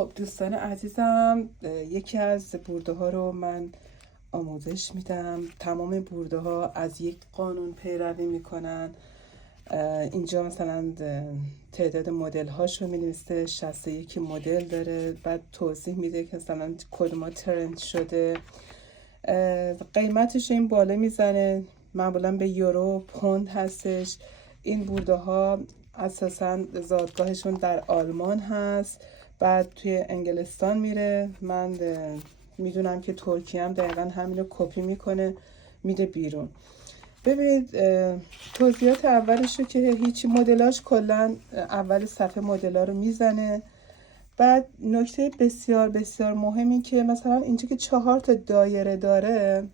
خب دوستان عزیزم، یکی از برده ها رو من آموزش میدم. تمام برده ها از یک قانون پیروی میکنن. اینجا مثلا تعداد مدل هاشو مینویسه، 61 مدل داره، بعد توضیح میده که مثلا کدوما ترند شده. قیمتش این بالا میزنه، معمولا به یورو پوند هستش. این برده ها اساسا زادگاهشون در آلمان هست، بعد توی انگلستان میره. من میدونم که ترکیه هم دقیقا همین رو کپی میکنه میده بیرون. ببینید توضیحات اولش رو که هیچی، مدلاش کلا اول صفحه مدلا رو میزنه. بعد نکته بسیار بسیار مهمی که مثلا اینجا که 4 تا دایره داره،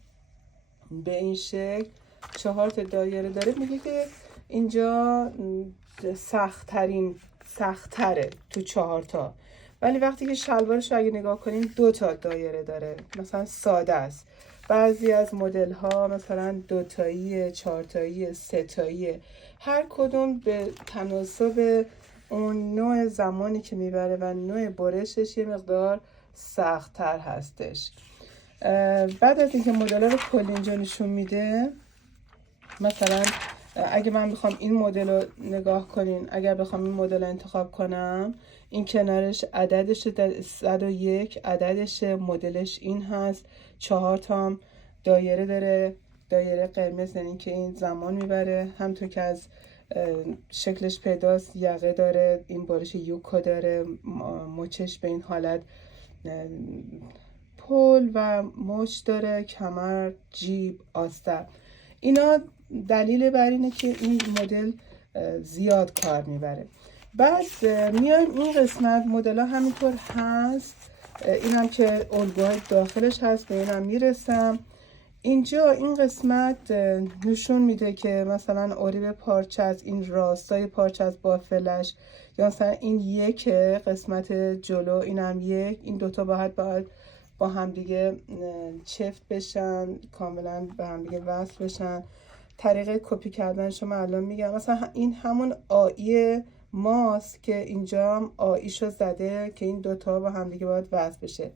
به این شکل 4 تا دایره داره، میگه که اینجا سخت‌تره تو 4 تا. ولی وقتی که شلوارش رو اگه نگاه کنیم 2 تا دایره داره، مثلا ساده است. بعضی از مدل ها مثلا 2 تایی، 4 تایی، 3 تایی، هر کدوم به تناسب اون نوع زمانی که میبره و نوع برشش یه مقدار سخت‌تر هستش. بعد از اینکه مدل رو کلی اینجا نشون میده، مثلا اگه من بخوام این مدل رو نگاه کنین، اگر بخوام این مدل رو انتخاب کنم، این کنارش عددش 101 عددش، مدلش این هست. 4 تا دایره داره، دایره قرمز یعنی که این زمان میبره. همونطور که از شکلش پیداست یقه داره، این بارش یوکو داره، مچش به این حالت پل و مچ داره، کمر، جیب، آستر. اینا دلیل بر اینه که این مدل زیاد کار میبره. بعد میایم این قسمت مدل ها همینطور هست، اینم که الگوهای داخلش هست، به اینم میرسم. اینجا این قسمت نشون میده که مثلا اوریب پارچه از این راستای پارچه از بافلش، یا مثلا این یک قسمت جلو، اینم یک، این دوتا باید با هم دیگه چفت بشن، کاملا به هم دیگه وصل بشن. طریقه کپی کردنش رو من الان میگم. مثلا این همون آیی ماست که اینجا هم آییشو زده که این دوتا با هم دیگه باید وصل بشه.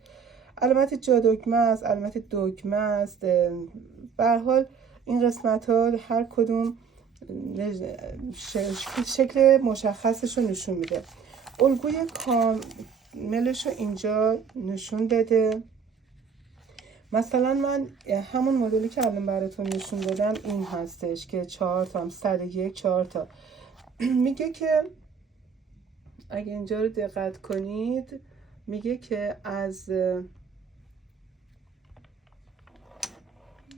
علامت جا دکمه است، علامت دکمه است. به هر حال این قسمت ها هر کدوم شکل مشخصش رو نشون میده. الگوی کاملش رو اینجا نشون بده. مثلا من همون مدلی که الان براتون نشون دادم این هستش که 4 تا 101 4 تا. میگه که اگه اینجا رو دقت کنید، میگه که از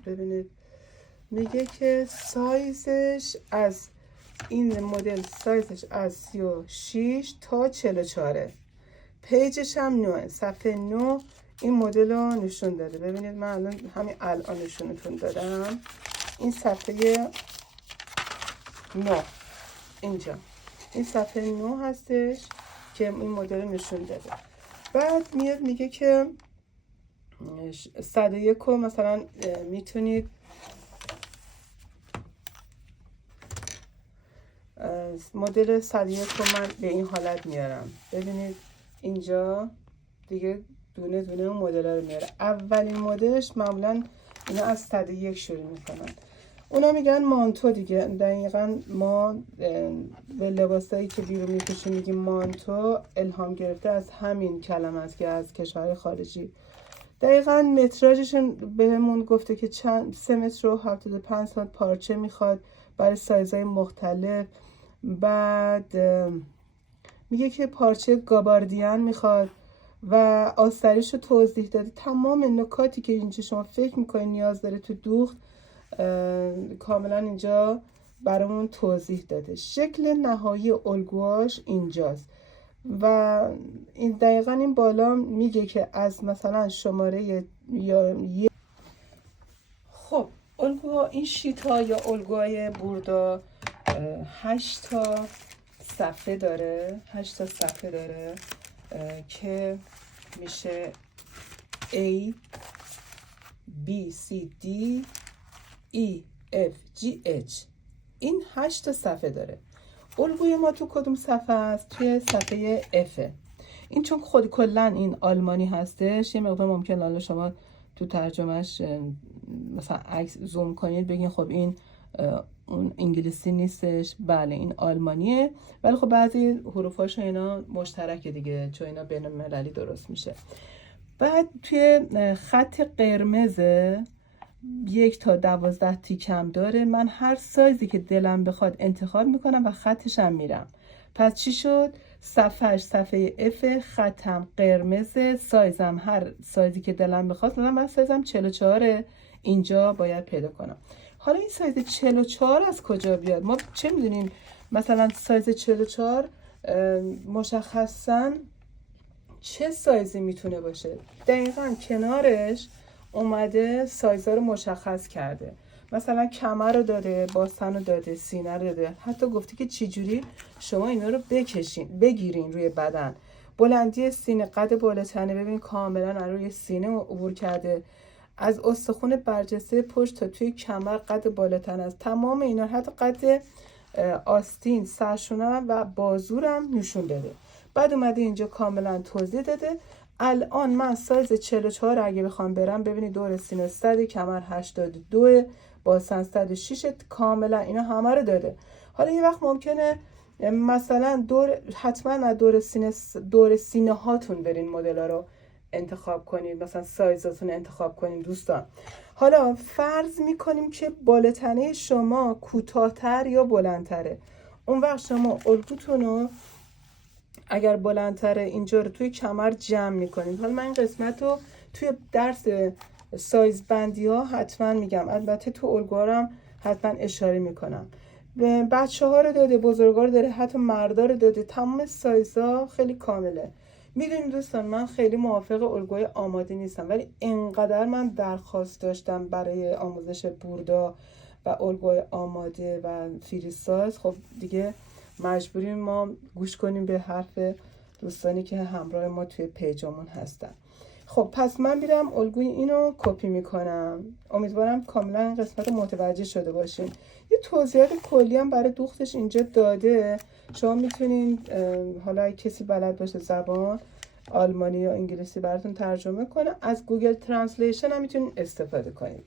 ببینید، میگه که سایزش از این مدل سایزش از 36 تا 44، پیجش هم 9، صفحه 9 این مدل رو نشون داده. ببینید من همین الان نشونتون دادم. این صفحه 9 اینجا، این صفحه 9 هستش که این مدل رو نشون داده. بعد میاد میگه که 101 رو مثلا میتونید مدل 101 رو من به این حالت میارم. ببینید اینجا دیگه دونه دونه اون مدل رو میاره. اولین مدلش معمولا اینا از 101 شروع میکنن. اونا میگن مانتو دیگه. دقیقا ما به لباسایی که بیرون میپوشیم میگیم مانتو، الهام گرفته از همین کلمه است که از کشور خارجی. دقیقا متراژشون بهمون گفته که 3 متر و 75 سانت پارچه میخواد برای سایزهای مختلف. بعد میگه که پارچه گاباردین میخواد و آستریش رو توضیح داده. تمام نکاتی که اینجا شما فکر میکنید نیاز داره تو دوخت کاملا اینجا برامون توضیح داده. شکل نهایی الگوهاش اینجاست و این دقیقا این بالا میگه که از مثلا شماره یا خب الگوها، این شیت ها یا الگوهای بردا 8 تا صفحه داره، 8 تا صفحه داره که میشه A B C D E F G H. این 8 تا صفحه داره. الگوی ما تو کدوم صفحه است؟ توی صفحه F. این چون خود کلا این آلمانی هستش، یه مقدار ممکن حالا شما تو ترجمهش مثلا عکس زوم کنید بگین خب این اون انگلیسی نیستش، بله این آلمانیه، ولی خب بعضی حروفاش اینا مشترکه دیگه، چون اینا بین المللی درست میشه. بعد توی خط قرمز 1 تا 12 تیکم داره، من هر سایزی که دلم بخواد انتخاب میکنم و خطشم میرم. پس چی شد؟ صفحه F، خطم قرمز، سایزم هر سایزی که دلم بخواد، مثلا من سایزم 44 اینجا باید پیدا کنم. حالا این سایز 44 از کجا بیاد؟ ما چه میدونیم مثلا سایز 44 مشخصاً چه سایزی میتونه باشه؟ دقیقاً کنارش اومده سایزها رو مشخص کرده، مثلا کمر رو داده، باسن رو داده، سینه رو داده، حتی گفته که چجوری شما اینا رو بگیرین روی بدن. بلندی سینه، قد بالاتنه، ببین کاملا روی سینه عبور کرده، از استخوان برجسته پشت تا توی کمر قد بالاتن است، تمام اینا، حتی قد آستین، سرشونه و بازورم نشون داده. بعد اومده اینجا کاملا توضیح داده. الان من سایز 44 اگه بخوام برم، ببینید دور سینه 100، کمر 82، باسن 106، کاملا اینا همه رو داده. حالا یه وقت ممکنه مثلا حتما از دور سینه هاتون برین مدل رو انتخاب کنید، مثلا سایزاتون انتخاب کنید دوستان. حالا فرض میکنیم که بالاتنه شما کوتاه‌تر یا بلندتره، اون وقت شما الگوتون رو اگر بلندتره اینجا رو توی کمر جمع میکنید. حالا من این قسمت رو توی درس سایز بندی ها حتما میگم، البته تو الگوهارم حتما اشاره میکنم. بچه ها رو داده، بزرگا رو داده، حتی مردا رو داده، تمام سایزها خیلی کامله. میدونیم دوستان من خیلی موافق الگوی آماده نیستم، ولی انقدر من درخواست داشتم برای آموزش بوردا و الگوی آماده و فری سایز، خب دیگه مجبوریم ما گوش کنیم به حرف دوستانی که همراه ما توی پیجامون هستن. خب پس من میرم الگوی اینو کپی میکنم. امیدوارم کاملا این قسمت رو متوجه شده باشین. یه توضیحات کلی هم برای دوختش اینجا داده، شما میتونین حالا کسی بلد باشه زبان آلمانی یا انگلیسی براتون ترجمه کنه، از گوگل ترنسلیشن هم میتونین استفاده کنید.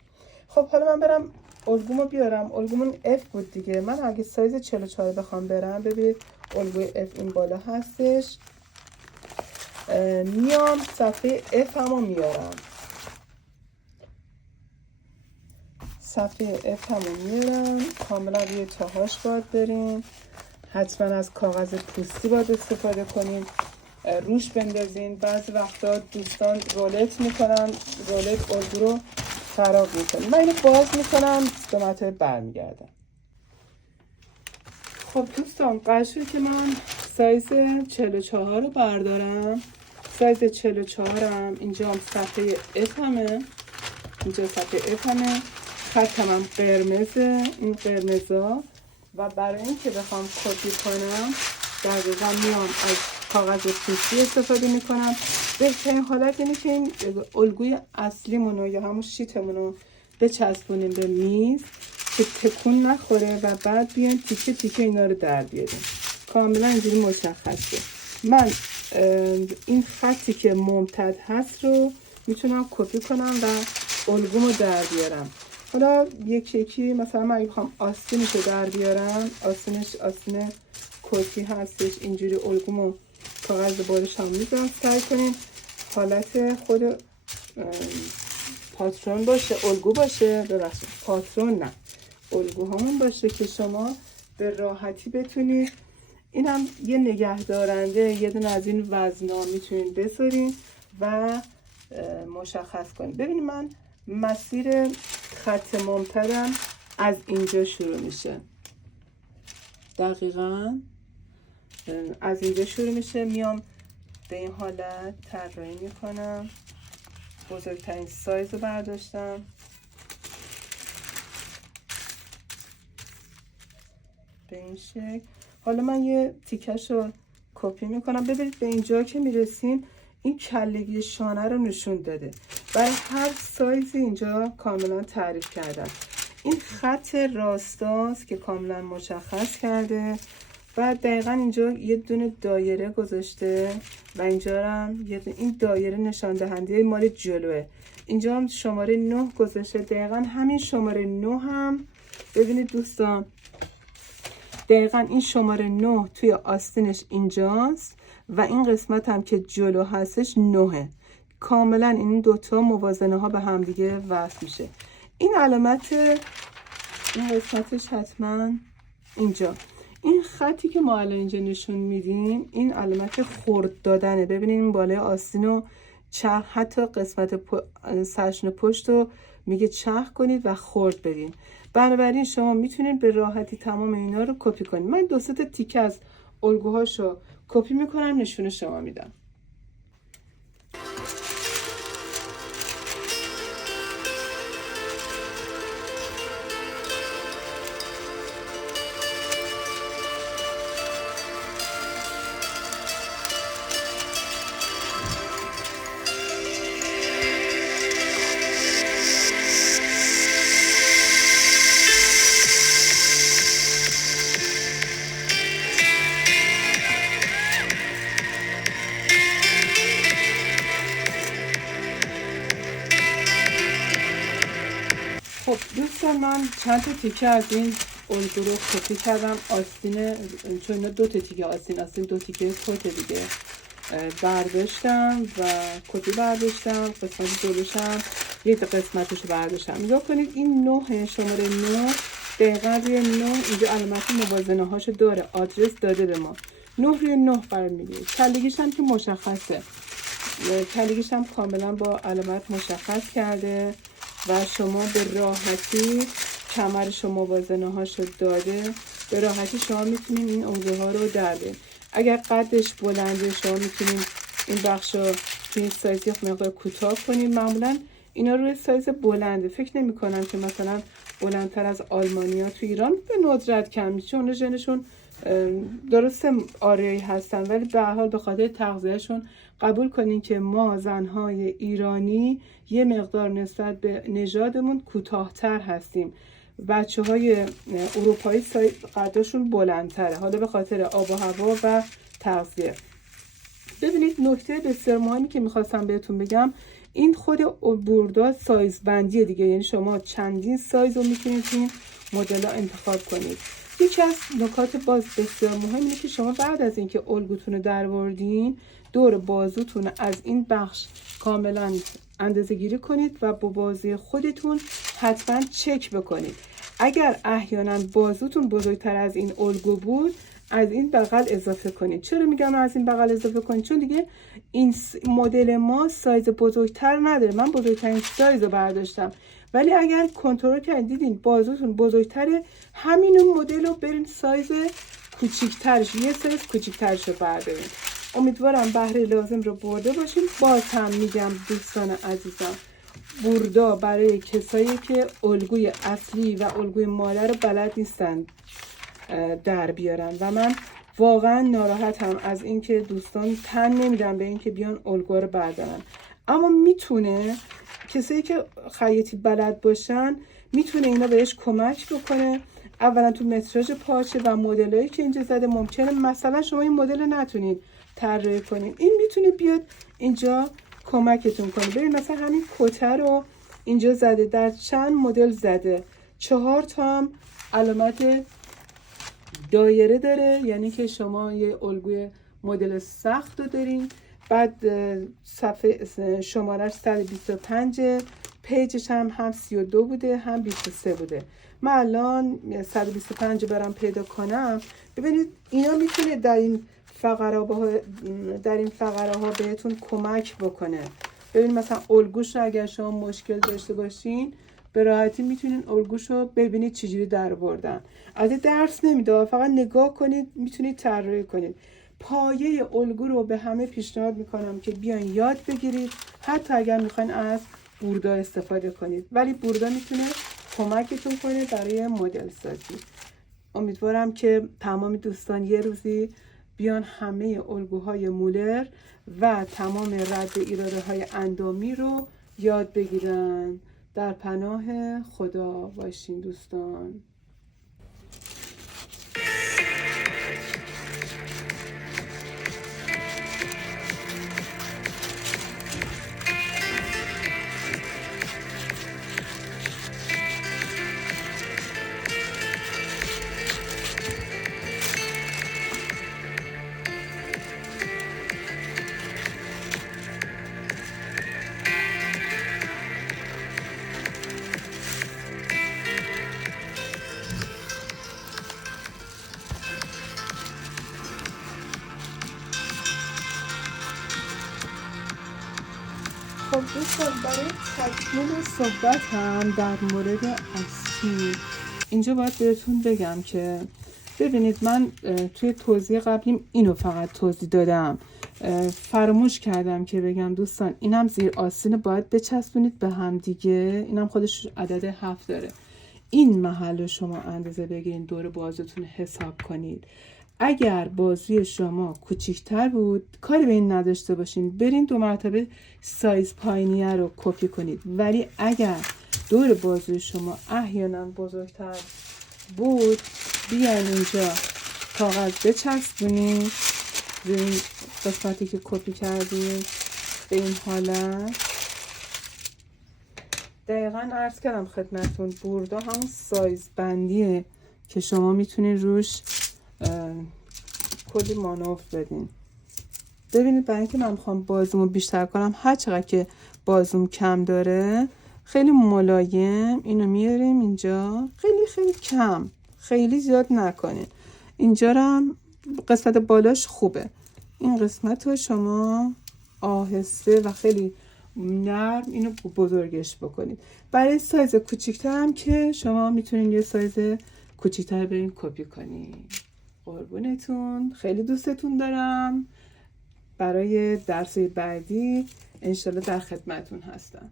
خب حالا من برم الگومو بیارم. الگومون F بود دیگه، من اگه سایز 44 بخوام برم، ببینید الگوی F این بالا هستش، میام صفحه F همو میارم، صفحه F همو میارم، کاملا روی تاهاش باید بریم، حتما از کاغذ پوستی باید استفاده کنیم، روش بندازین. بعضی وقتا دوستان رولت میکنن، رولت الگو رو خراب میکنه. من اینو باز میکنم، به مطلب برمیگردم. خب دوستان قرار شد که من سایز 44 رو بردارم. سایز 44 هم اینجا هم صفحه F همه، اینجا صفحه F همه، خط هم قرمزه، این قرمزا. و برای این که بخوام کپی کنم دقیقا میام از کاغذ پوستی استفاده میکنم. بهترین حالت اینه که این الگوی اصلیمونو یا همون شیتمونو بچسبونیم به میز که تکون نخوره و بعد بیایم تیکه تیکه اینا رو در بیاریم. کاملا اینجوری مشخصه. من این خطی که ممتد هست رو میتونم کپی کنم و الگومو در بیارم. حالا یکی یکی مثلا من اگه بخوام آستینشو در بیارم، آستین کتی هستش، اینجوری الگومو کاغذ بالش هم میذارم. سعی کنین حالت خود پاترون باشه، الگو باشه، ببخشید پاترون نه، الگو همون باشه که شما به راحتی بتونید. این هم یه نگه دارنده، یه دونه از این وزنا میتونید بذارین و مشخص کنید. ببینید من مسیر خط ممتدم از اینجا شروع میشه، دقیقاً از اینجا شروع میشه، میام به این حالت طراحی میکنم. بزرگترین سایز رو برداشتم، به این شکل. حالا من یه تیکش رو کپی میکنم. ببینید به اینجا که میرسیم این کلگی شانه رو نشون داده، برای هر سایزی اینجا کاملا تعریف کردم. این خط راستاست که کاملا مشخص کرده، بعد دقیقا اینجا یه دونه دایره گذاشته و اینجا هم این دایره نشان دهنده مال جلوه. اینجا هم شماره 9 گذاشته، دقیقا همین شماره 9 هم ببینید دوستان، دقیقا این شماره 9 توی آستینش اینجاست و این قسمت هم که جلو هستش 9. کاملا این دوتا موازنه ها به هم دیگه وصل میشه. این علامت، این قسمتش حتما اینجا، این خطی که ما الان اینجا نشون میدیم این علامت خرد دادنه. ببینید این بالای آستین و چرخ، حتی قسمت سرشون پشت رو میگه چرخ کنید و خرد بدین. بنابراین شما میتونید به راحتی تمام اینا رو کپی کنید. من 2 تا تیکه از الگوهاشو کپی میکنم نشون شما میدم. خب دوستان، من چند تا تیکه از این الگو رو کپی کردم. آستین، چون اینا 2 تا تیکه آستین 2 تیکه کت دیگه برداشتم و کپی برداشتم. قسمت جلوشم یه قسمتش رو برداشتم. نگاه کنید این 9 شماره 9 دقیقا روی 9 اینجا علامت موازنه هاشو داره، آدرس داده به ما. 9 روی 9 قرار میگیره. کلگیش هم که مشخصه، کلگیش هم کاملا با علامت مشخص کرده و شما به راحتی کمرش و موازنه هاشو داده، به راحتی شما میتونید این الگوها رو در بیارید. اگر قدش بلنده شما میتونید این بخش رو توی این سایز یک مقدار کوتاه کنید. معمولا اینا روی سایز بلنده، فکر نمی کنم که مثلا بلندتر از آلمانیا تو ایران به ندرت کم میشه، چون ژنشون درسته آریایی هستن، ولی به هر حال به خاطر تغذیهشون قبول کنین که ما زنهای ایرانی یه مقدار نسبت به نژادمون کوتاه‌تر هستیم. بچه‌های اروپایی قدشون بلندتره، حالا به خاطر آب و هوا و تغذیه. ببینید نکته بسیار مهمی که میخواستم بهتون بگم، این خود بوردا سایز بندیه دیگه، یعنی شما چندین سایز رو میتونید این مدل ها انتخاب کنید. یکی از نکات باز بسیار مهم اینه که شما بعد از اینکه الگوتون رو دروردین، دور بازوتون از این بخش کاملا اندازه گیری کنید و با بازوی خودتون حتما چک بکنید. اگر احیانا بازوتون بزرگتر از این الگو بود، از این بغل اضافه کنید. چرا میگم از این بغل اضافه کنید؟ چون دیگه این مدل ما سایز بزرگتر نداره. من بزرگترین سایز رو برداشتم، ولی اگر کنترل کردین دیدین بازوتون بزرگتره، همین مدل رو برین سایز کوچیکترش، یه سایز کوچیکترش رو بردارین. امیدوارم بهره لازم رو برده باشین. باز هم میگم دوستان عزیزم، بوردا برای کسایی که الگوی اصلی و الگوی مادر رو بلد نیستن در بیارن و من واقعا ناراحتم از اینکه دوستان تن نمیدن به اینکه بیان الگو رو بردارن. اما میتونه کسایی که خیاطی بلد باشن میتونه اینا بهش کمک بکنه. اولا تو متراژ پارچه و مدلایی که اینجا زده ممکنه مثلا شما این مدل رو نتونید طراحی کنین، این میتونه بیاد اینجا کمکتون کنه. ببین مثلا همین کته رو اینجا زده، در چند مدل زده، 4 تا هم علامت دایره داره، یعنی که شما یه الگوی مدل سخت رو دارین. بعد صفحه شمارش 125، پیجش هم 32 بوده هم 23 بوده. من الان 125 برم پیدا کنم. ببینید اینا میتونه در این فقره ها بهتون کمک بکنه. ببینید مثلا الگوش رو اگر شما مشکل داشته باشین، به راحتی میتونین الگوش رو ببینید چجوری در بردن. از درس نمیده، فقط نگاه کنید میتونید طراحی کنید. پایه الگو رو به همه پیشنهاد میکنم که بیاین یاد بگیرید، حتی اگر میخواین از بوردا استفاده کنید، ولی بوردا میتونه کمکتون کنه برای مدل سازی. امیدوارم که تمام دوستان یه روزی بیان همه الگوهای مولر و تمام رد ایراده های اندامی رو یاد بگیرن. در پناه خدا باشین دوستان. خب دوستان برای تکمیل صحبت هم در مورد استیک اینجا باید بهتون بگم که ببینید من توی توضیح قبلیم اینو فقط توضیح دادم، فراموش کردم که بگم دوستان اینم زیر آستین باید بچسبونید به هم دیگه، اینم خودش عدد 7 داره. این محل رو شما اندازه بگیرین دور بازوتون حساب کنید. اگر بازوی شما کوچیکتر بود کاری به این نداشته باشین، برین 2 مرتبه سایز پایینیه رو کپی کنید. ولی اگر دور بازوی شما احیانا بزرگتر بود بیاین اینجا کاغذ بچسبونید روی این قسمتی که کپی کردیم به این حالت. دقیقاً عرض کردم خدمتون بوردا همون سایز بندیه که شما میتونید روش کلی مانور بدین. ببینید برای اینکه من میخوام بازومو بیشتر کنم، هر چقدر که بازوم کم داره خیلی ملایم اینو میاریم اینجا، خیلی کم، خیلی زیاد نکنین. اینجا رو هم قسمت بالاش خوبه، این قسمت رو شما آهسته و خیلی نرم اینو بزرگش بکنید. برای سایز کوچیکتر هم که شما میتونید یه سایز کوچیکتر برین کپی کنید. قربونتون، خیلی دوستتون دارم. برای درس بعدی انشالله در خدمتون هستم.